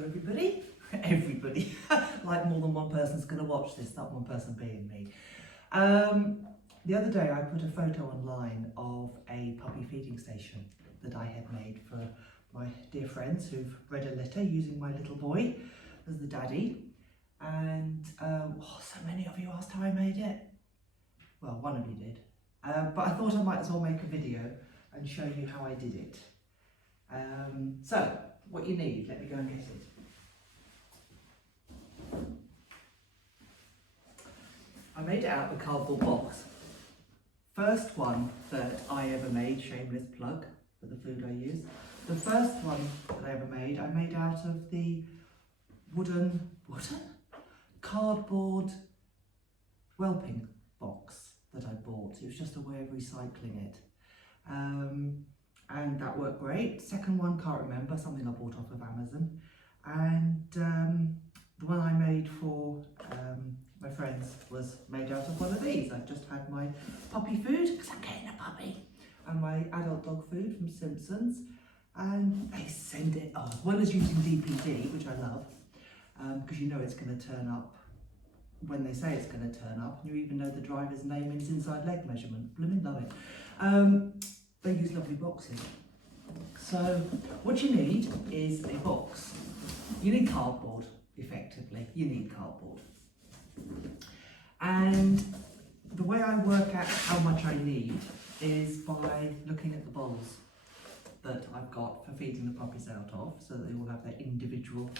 Hello everybody, everybody, like more than one person's going to watch this, that one person being me. The other day I put a photo online of a puppy feeding station that I had made for my dear friends who've read a letter using my little boy as the daddy, and so many of you asked how I made it. Well, one of you did, but I thought I might as well make a video and show you how I did it. So, what you need, let me go and get it. I made it out of a cardboard box. First one that I ever made, shameless plug for the food I use. The first one that I ever made, I made out of the wooden cardboard whelping box that I bought. It was just a way of recycling it. And that worked great. Second one, can't remember, something I bought off of Amazon. And the one I made for my friends was made out of one of these. I've just had my puppy food, because I'm getting a puppy, and my adult dog food from Simpsons. And they send it, as well as using DPD, which I love, because you know it's going to turn up when they say it's going to turn up. You even know the driver's name and his inside leg measurement. Blooming love it. They use lovely boxes. So what you need is a box. You need cardboard, effectively. You need cardboard. And the way I work out how much I need is by looking at the bowls that I've got for feeding the puppies out of, so that they all have their individual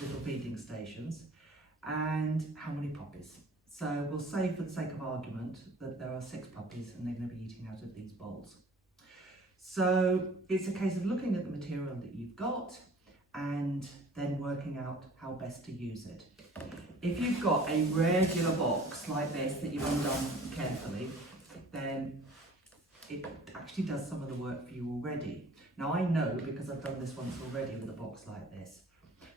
little feeding stations, and how many puppies. So we'll say, for the sake of argument, that there are 6 puppies and they're going to be eating out of these bowls. So it's a case of looking at the material that you've got and then working out how best to use it. If you've got a regular box like this that you've undone carefully, then it actually does some of the work for you already. Now I know, because I've done this once already with a box like this,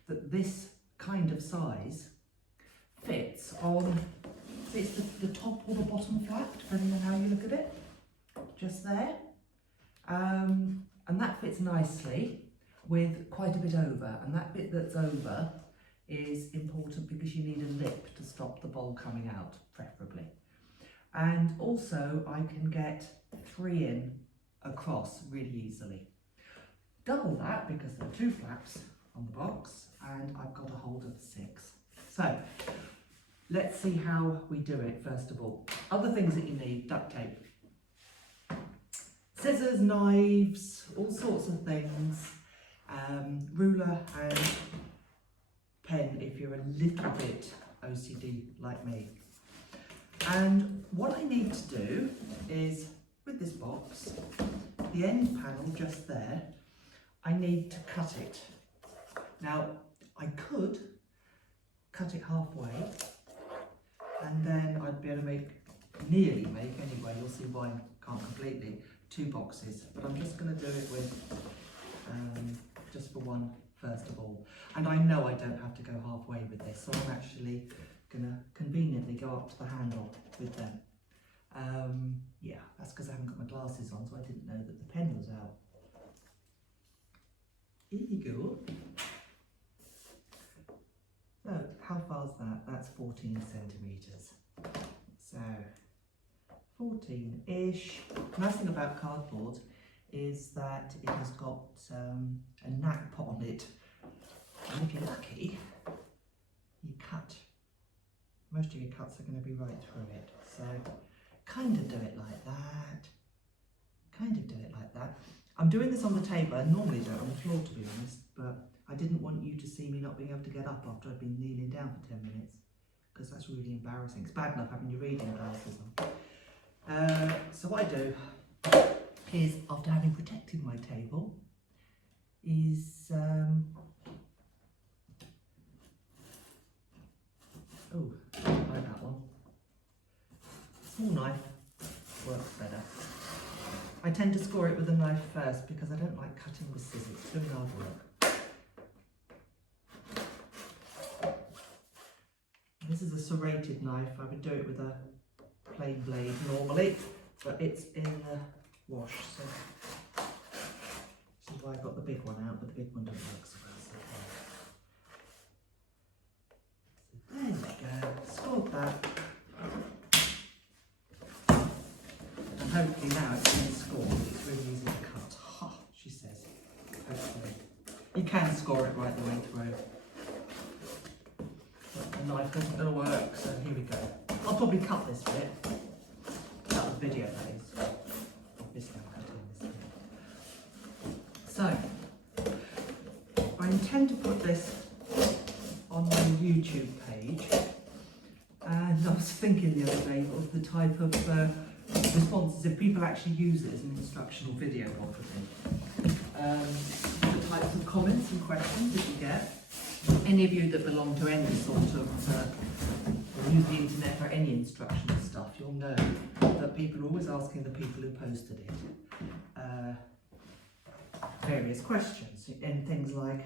that this kind of size fits on, it's the top or the bottom flap, depending on how you look at it, just there. And that fits nicely with quite a bit over, and that bit that's over is important because you need a lip to stop the bowl coming out, preferably. And also I can get 3 in across really easily. Double that because there are 2 flaps on the box, and I've got a hold of 6. So let's see how we do it first of all. Other things that you need: duct tape, scissors, knives, all sorts of things, ruler and pen if you're a little bit OCD like me. And what I need to do is, with this box, the end panel just there, I need to cut it. Now, I could cut it halfway, and then I'd be able to nearly make, anyway, you'll see why I can't completely, 2 boxes, but I'm just going to do it with, just for one first of all. And I know I don't have to go halfway with this, so I'm actually going to conveniently go up to the handle with them. Yeah, that's because I haven't got my glasses on, so I didn't know that the pen was out. Here you go. So, how far's that? That's 14 centimetres. So, 14-ish. The nice thing about cardboard is that it has got a nap on it. And if you're lucky, you cut. Most of your cuts are going to be right through it. So, kind of do it like that. Kind of do it like that. I'm doing this on the table. I normally do it on the floor, to be honest, but I didn't want you to see me not being able to get up after I'd been kneeling down for 10 minutes, because that's really embarrassing. It's bad enough having your reading glasses on. So what I do is, after having protected my table, is oh, I don't like that one. Small knife works better. I tend to score it with a knife first because I don't like cutting with scissors. It's really hard work. This is a serrated knife. I would do it with a plain blade normally, but it's in the wash, so this is why I got the big one out, but the big one doesn't work so well. You can score it right the way through. But the knife isn't going to work, so here we go. I'll probably cut this bit. Cut the video, that is. Obviously I'm cutting this bit. So, I intend to put this on my YouTube page. And I was thinking the other day of the type of responses, if people actually use it as an instructional video, God forbid. The types of comments and questions that you get. Any of you that belong to any sort of, or use the internet for any instructional stuff, you'll know that people are always asking the people who posted it various questions, and things like,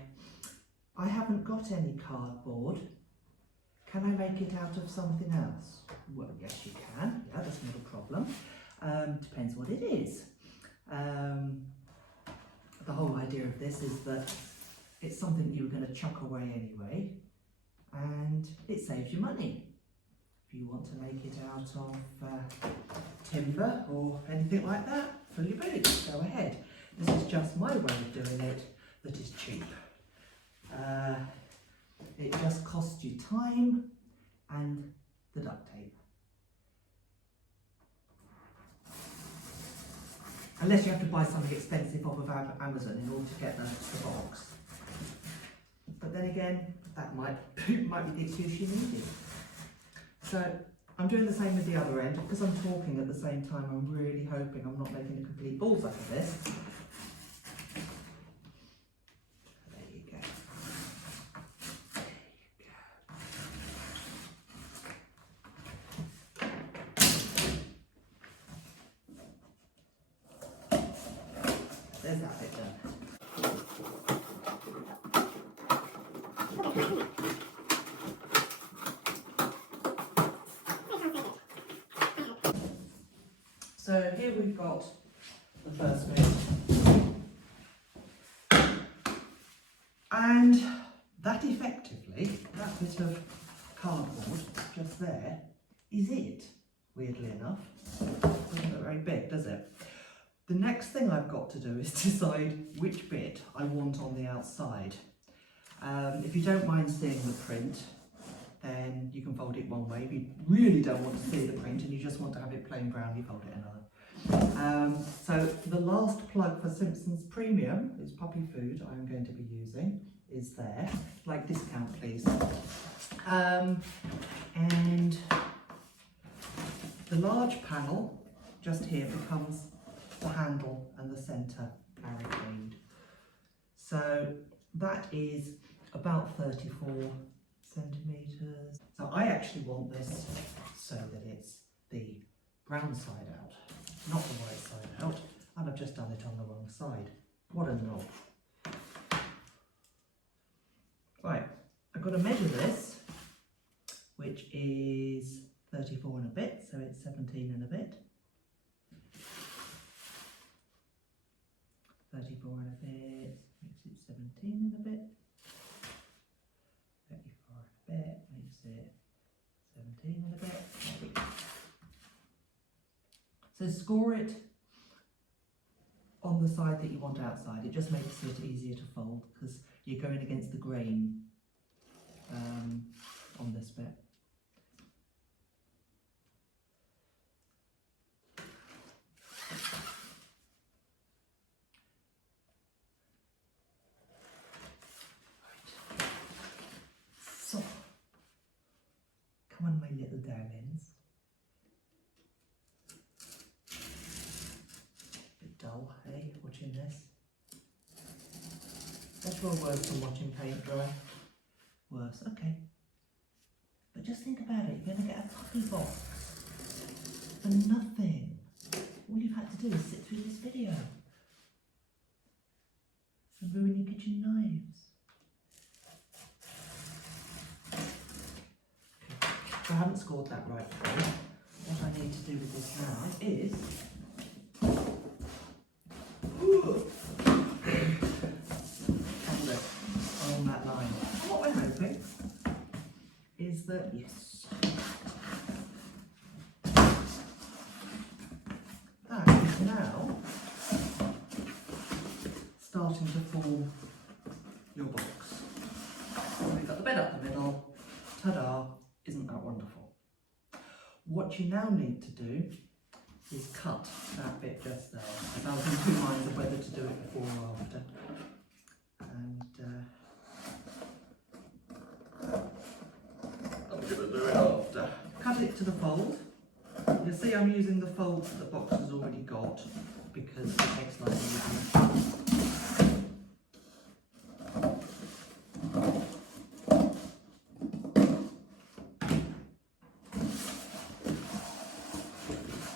I haven't got any cardboard, can I make it out of something else? Well, yes you can, yeah, that's not a problem. Depends what it is. The whole idea of this is that it's something you're going to chuck away anyway, and it saves you money. If you want to make it out of timber or anything like that, fill your boots, go ahead. This is just my way of doing it that is cheap. It just costs you time and the duct tape. Unless you have to buy something expensive off of Amazon in order to get the box. But then again, that might be the excuse you needed. So I'm doing the same with the other end. Because I'm talking at the same time, I'm really hoping I'm not making a complete balls out of this. There you go. There's that bit done. So here we've got the first bit. And that effectively, that bit of cardboard just there, is it, weirdly enough. Doesn't look very big, does it? The next thing I've got to do is decide which bit I want on the outside. If you don't mind seeing the print, then you can fold it one way. If you really don't want to see the print and you just want to have it plain brown, you fold it another. So the last plug for Simpsons Premium, it's puppy food I'm going to be using, is there. Like discount please. And the large panel just here becomes the handle and the centre barricade. So that is about 34 centimetres. So I actually want this so that it's the brown side out, not the white side out, and I've just done it on the wrong side. What a knob. Right, I've got to measure this, which is 34 and a bit, so it's 17 and a bit. 34 and a bit makes it 17 and a bit. 34 and a bit makes it 17 and a bit. So score it on the side that you want outside. It just makes it easier to fold because you're going against the grain on this bit. So, come on my little darlings. Bit dull, hey, watching this. What's your worse than watching paint dry? Worse, okay. But just think about it, you're going to get a puppy box for nothing. All you've had to do is sit through this video and ruin your kitchen knives. I haven't scored that right through. What I need to do with this now is have a look along that line. And what we're hoping is that, yes, that is now starting to form your box. So we've got the bed up the middle. Ta-da! Isn't that wonderful? What you now need to do is cut that bit just there. As I was in 2 minds of whether to do it before or after. And I'm going to do it after. Cut it to the fold. You'll see I'm using the fold that the box has already got because it takes like a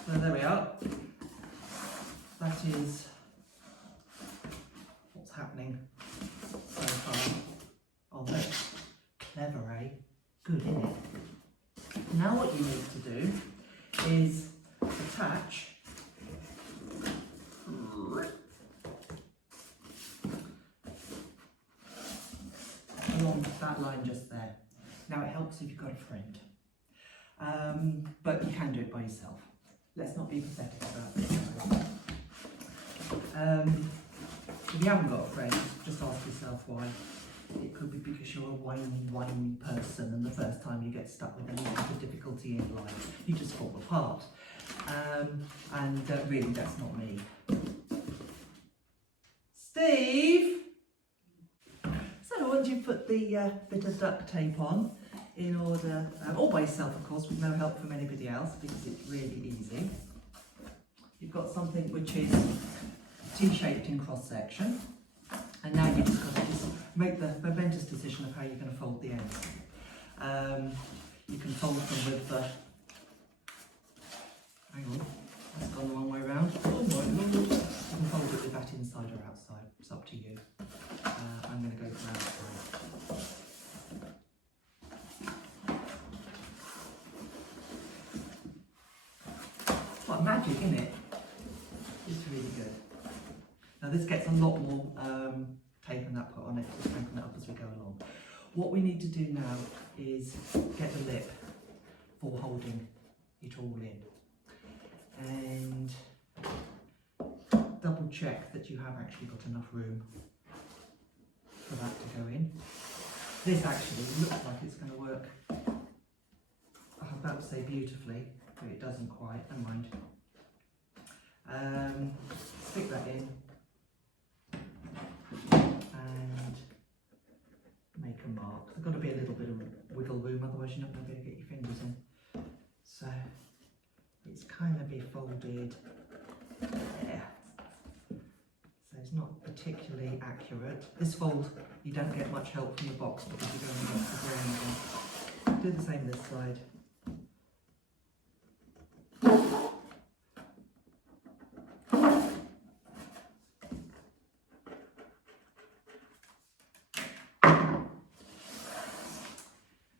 So there we are. That is what's happening so far. Oh, that's clever, eh? Good, isn't it? Now what you need to do is attach along that line just there. Now it helps if you've got a friend, but you can do it by yourself. Let's not be pathetic about this. If you haven't got a friend, just ask yourself why. It could be because you're a whiny person and the first time you get stuck with any kind of difficulty in life, you just fall apart. And really, that's not me. Steve! So once you put the bit of duct tape on, in order, all by yourself of course, with no help from anybody else, because it's really easy. You've got something which is T-shaped in cross-section, and now you've just got to make the momentous decision of how you're going to fold the ends. You can fold them with the, hang on, that's gone the wrong way around. Oh my lord! You can fold it with that inside or outside, it's up to you. I'm going to go for outside. It's like magic, isn't it? It's really good. Now this gets a lot more tape and that put on it to strengthen it up as we go along. What we need to do now is get the lip for holding it all in. And double check that you have actually got enough room for that to go in. This actually looks like it's going to work, I'm about to say beautifully, but it doesn't quite, never mind. Stick that in and make a mark. There's got to be a little bit of wiggle room, otherwise you're not going to be able to get your fingers in. So it's kind of be folded there. So it's not particularly accurate. This fold, you don't get much help from the box because you're going against the grain again. Do the same this side.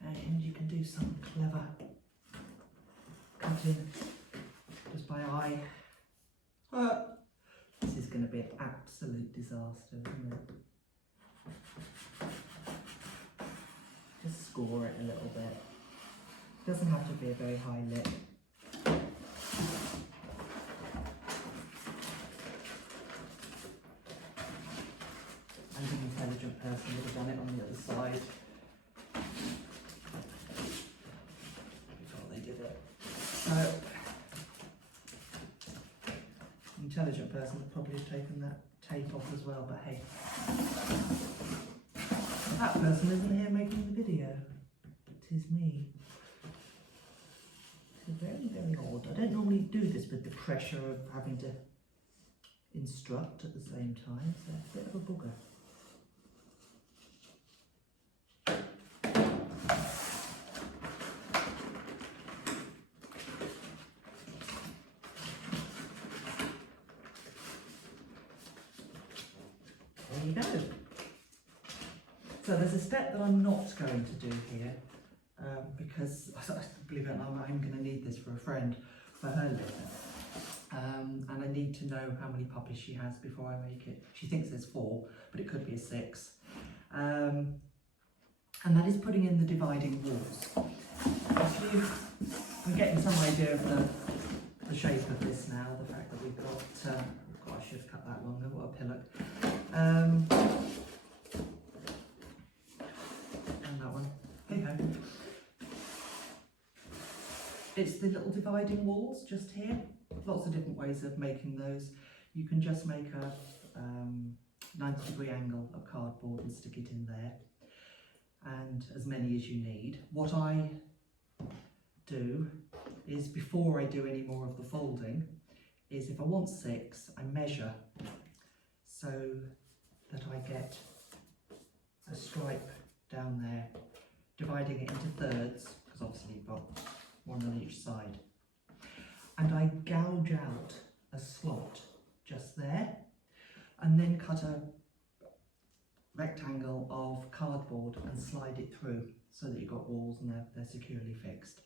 And you can do some clever cutting just by eye. This is going to be an absolute disaster, isn't it? Just score it a little bit. Doesn't have to be a very high lip. And an intelligent person would have done it on the other side before they did it. So, intelligent person would probably have taken that tape off as well, but hey. That person isn't here making the video. It is me. It's very, very odd. I don't normally do this with the pressure of having to instruct at the same time, so it's a bit of a bugger. There you go. So there's a step that I'm not going to do here because, believe it or not, I'm going to need this for a friend for her litter. And I need to know how many puppies she has before I make it. She thinks there's 4, but it could be a 6. And that is putting in the dividing walls. I'm getting some idea of the shape of this now, the fact that we've got, God, I should have cut that longer, what a pillock. It's the little dividing walls just here. Lots of different ways of making those. You can just make a 90-degree angle of cardboard and stick it in there, and as many as you need. What I do is, before I do any more of the folding, is if I want 6, I measure so that I get a stripe down there, dividing it into thirds, because obviously you've got one on each side. And I gouge out a slot just there, and then cut a rectangle of cardboard and slide it through so that you've got walls and they're securely fixed.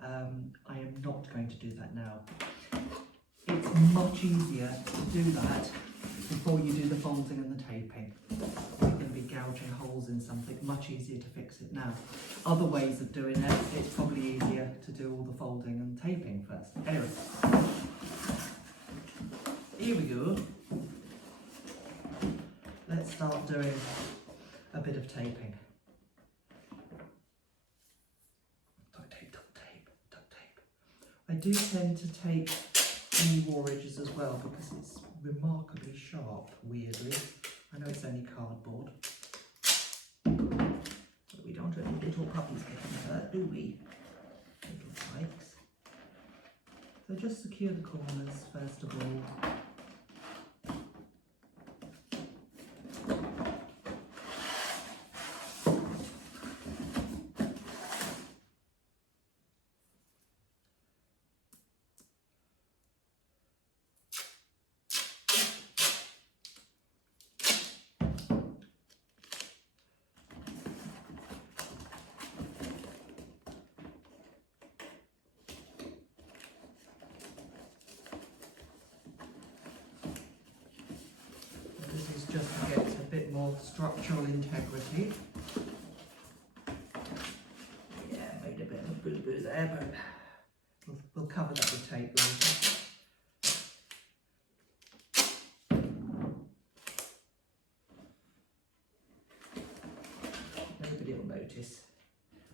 I am not going to do that now. It's much easier to do that before you do the folding and the taping. You're going to be gouging holes in something, much easier to fix it now. Other ways of doing it, it's probably easier to do all the folding and taping first. Anyway, here we go. Let's start doing a bit of taping. Duct tape, duct tape, duct tape. I do tend to tape any war edges as well because it's remarkably sharp, weirdly. I know it's only cardboard. But we don't want any little puppies getting hurt, do we? Little spikes. So just secure the corners first of all. Just to get a bit more structural integrity. Yeah, made a bit of a boo-boo there, but we'll cover that with tape later. Nobody will notice.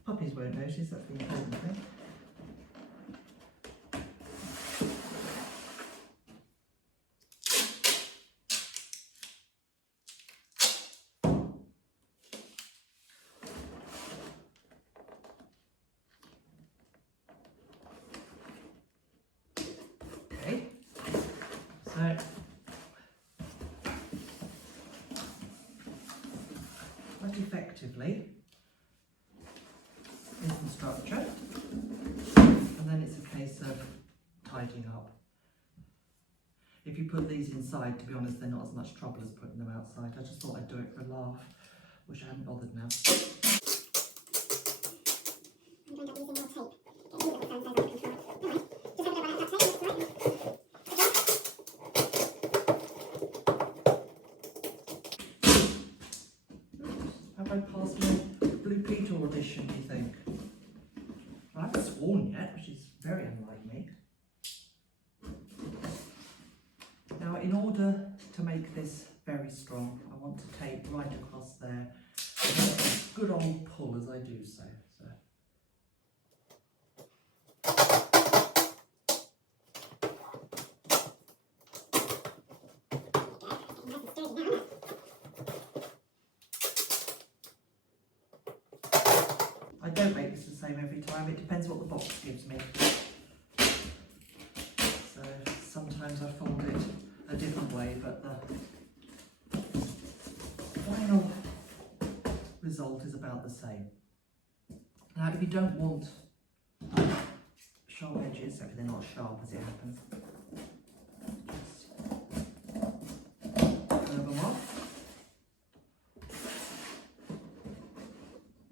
Puppies won't notice, that's the important thing. So, quite effectively is the structure, and then it's a case of tidying up. If you put these inside, to be honest, they're not as much trouble as putting them outside. I just thought I'd do it for a laugh. Wish I hadn't bothered now. Have I passed my Blue Peter audition, do you think? I haven't sworn yet, which is very unlike me. Now, in order to make this very strong, I want to tape right across there. A good old pull as I do so. I don't make this the same every time, it depends what the box gives me. So sometimes I fold it a different way, but the final result is about the same. Now if you don't want sharp edges, if they're not sharp as it happens, just curve them off.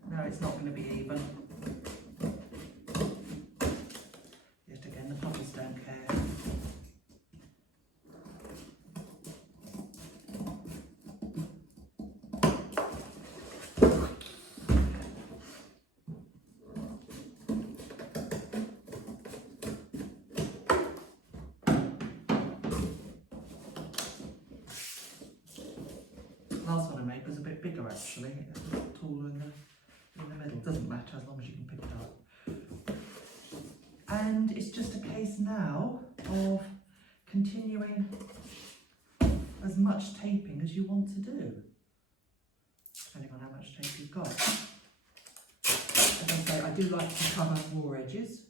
No, it's not going to be even. Yet again, the puppies don't care. Last one I made was a bit bigger actually, it's a little taller in the middle. Doesn't matter as long as you can pick it up. and it's just a case now of continuing as much taping as you want to do, depending on how much tape you've got. As I say, I do like to cover raw edges.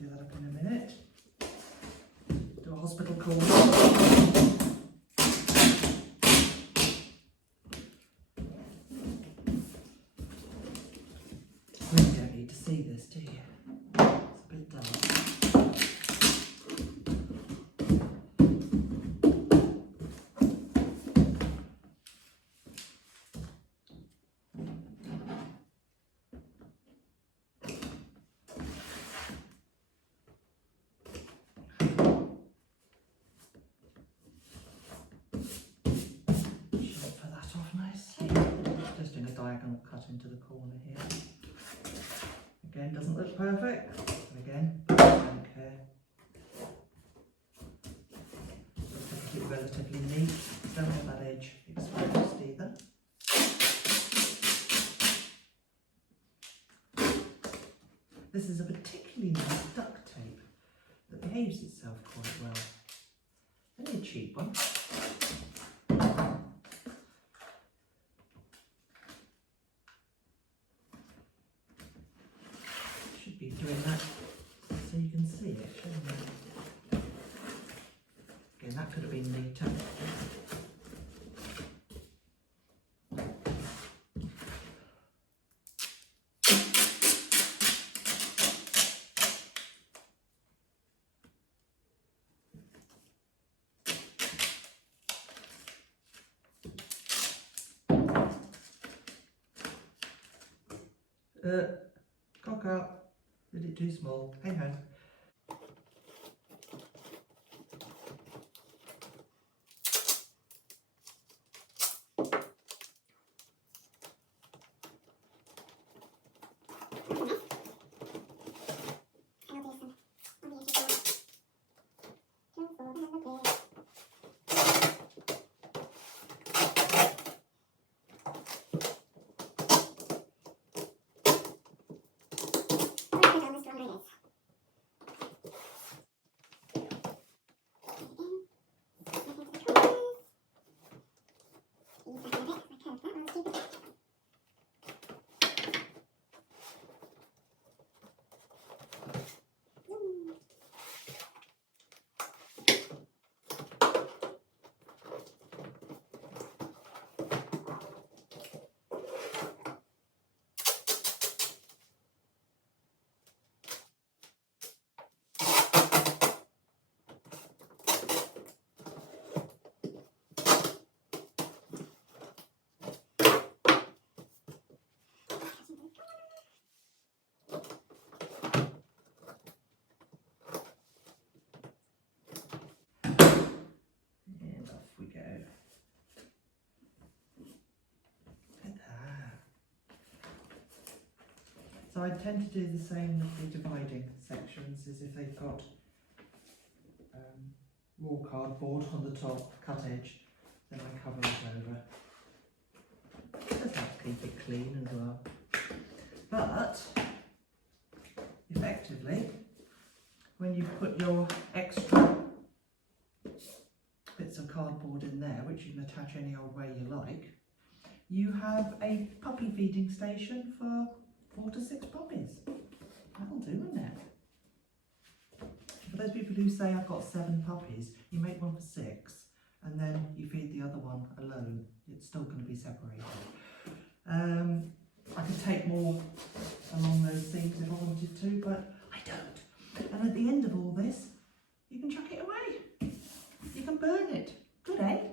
Do that up in a minute. Do a hospital call. You don't need to see this, do you? It's a bit dark. Just doing a diagonal cut into the corner here. Again, doesn't look perfect. And again, don't care. Just to keep it relatively neat. Don't want that edge exposed either. This is a particularly nice duct tape that behaves itself quite well. Only a cheap one. Doing that so you can see it, shouldn't it? Again, that could have been neater. Cock up. Did it too small? Hang on. So I tend to do the same with the dividing sections as if they've got raw cardboard on the top, cut edge, then I cover it over. Just have to keep it clean as well. But effectively, when you put your extra bits of cardboard in there, which you can attach any old way you like, you have a puppy feeding station for 4 to 6 puppies. That'll do, won't it? For those people who say I've got 7 puppies, you make one for 6 and then you feed the other one alone. It's still going to be separated. I could take more along those things if I wanted to, but I don't. And at the end of all this, you can chuck it away. You can burn it. Good, eh?